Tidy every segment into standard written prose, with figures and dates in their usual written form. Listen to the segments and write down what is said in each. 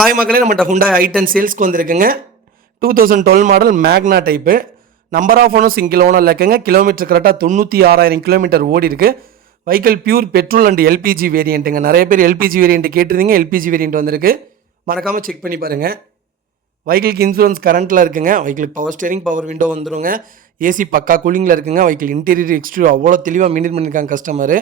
Hi மக்களே, நம்மகிட்ட Hyundai i10 சேல்ஸ்க்கு வந்திருக்குங்க. 2012 model Magna type. Number of owner single ஓனரில் இருக்குங்க. கிலோமீட்டர் கரெக்டாக 96,000 கிலோமீட்டர் ஓடி இருக்கு. Vehicle pure petrol and LPG வேரியண்ட்டுங்க. நிறைய பேர் எல்பிஜி வேரியண்ட் கேட்டிருந்தீங்க. எல்பிஜி வேரியண்ட் வந்திருக்கு. மறக்காமல் செக் பண்ணி பாருங்கள். வெஹிக்கிளுக்கு இன்சூரன்ஸ் கரண்ட்டில் இருக்குங்க. வெஹிக்கிளுக்கு பவர் ஸ்டேரிங், பவர் விண்டோ வந்துடுங்க. ஏசி பக்கா கூலிங்கில் இருக்குங்க. வெஹிக்கிள் இன்டீரியர் எக்ஸ்டீரியர் அவ்வளோ தெளிவாக மெயின்டைன் பண்ணியிருக்காங்க கஸ்டமர்.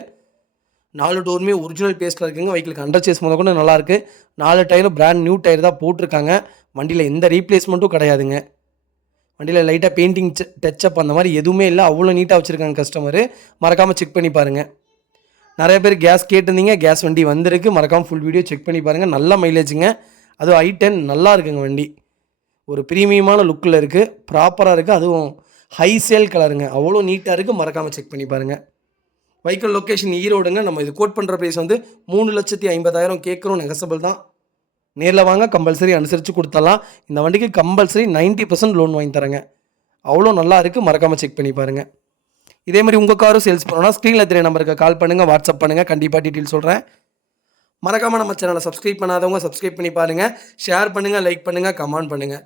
4 டோருமே ஒரிஜினல் பேஸ்ட்டில் இருக்குங்க. வெஹிக்கிளுக்கு அண்டர் சேஸ் முதல் கூட நல்லாயிருக்கு. 4 டயரும் பிராண்ட் நியூ டயர் தான் போட்டிருக்காங்க. வண்டியில் எந்த ரீப்ளேஸ்மெண்ட்டும் கிடையாதுங்க. வண்டியில் லைட்டாக பெயிண்டிங் டச்சப் அந்த மாதிரி எதுவுமே இல்லை. அவ்வளோ நீட்டாக வச்சுருக்காங்க கஸ்டமரு. மறக்காமல் செக் பண்ணி பாருங்கள். நிறைய பேர் கேஸ் கேட்டிருந்தீங்க. கேஸ் வண்டி வந்திருக்கு. மறக்காமல் ஃபுல் வீடியோ செக் பண்ணி பாருங்கள். நல்ல மைலேஜுங்க. அதுவும் i10 நல்லா இருக்குங்க வண்டி. ஒரு ப்ரீமியமான லுக்கில் இருக்குது. ப்ராப்பராக இருக்குது. அதுவும் ஹை சேல் கலருங்க. அவ்வளோ நீட்டாக இருக்குது. மறக்காமல் செக் பண்ணி பாருங்கள். வெஹிக்கிள் லொக்கேஷன் ஈரோடுங்க. நம்ம இது கோட் பண்ணுற ப்ரைஸ் வந்து 3,50,000 கேட்குறோம். நெகசபிள் தான். நேரில் வாங்க, கம்பல்சரி அனுசரித்து கொடுத்துடலாம். இந்த வண்டிக்கு கம்பல்சரி 90% லோன் வாங்கி தரேங்க. அவ்வளோ நல்லா இருக்குது. மறக்காமல் செக் பண்ணி பாருங்கள். இதே மாதிரி உங்கள் காரும் சேல்ஸ் பண்ணணும்னா ஸ்க்ரீனில் தெரிய நம்பருக்கு கால் பண்ணுங்கள், வாட்ஸ்அப் பண்ணுங்கள். கண்டிப்பாக டீட்டெயில் சொல்கிறேன். மறக்காமல் நம்ம சேனலை சப்ஸ்கிரைப் பண்ணாதவங்க சப்ஸ்கிரைப் பண்ணி பாருங்கள். ஷேர் பண்ணுங்கள், லைக் பண்ணுங்கள், கமெண்ட் பண்ணுங்கள்.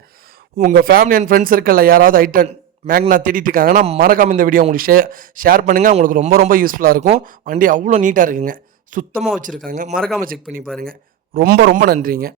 உங்கள் ஃபேமிலி அண்ட் ஃப்ரெண்ட்ஸ் சர்க்கிளில் யாராவது i10 மேக்னா தேடிட்டு இருக்காங்கன்னா மறக்காமல் இந்த வீடியோ உங்களுக்கு ஷேர் பண்ணுங்கள். உங்களுக்கு ரொம்ப ரொம்ப யூஸ்ஃபுல்லாக இருக்கும். வண்டி அவ்வளோ நீட்டாக இருக்குங்க. சுத்தமாக வச்சுருக்காங்க. மறக்காமல் செக் பண்ணி பாருங்கள். ரொம்ப ரொம்ப நன்றிங்க.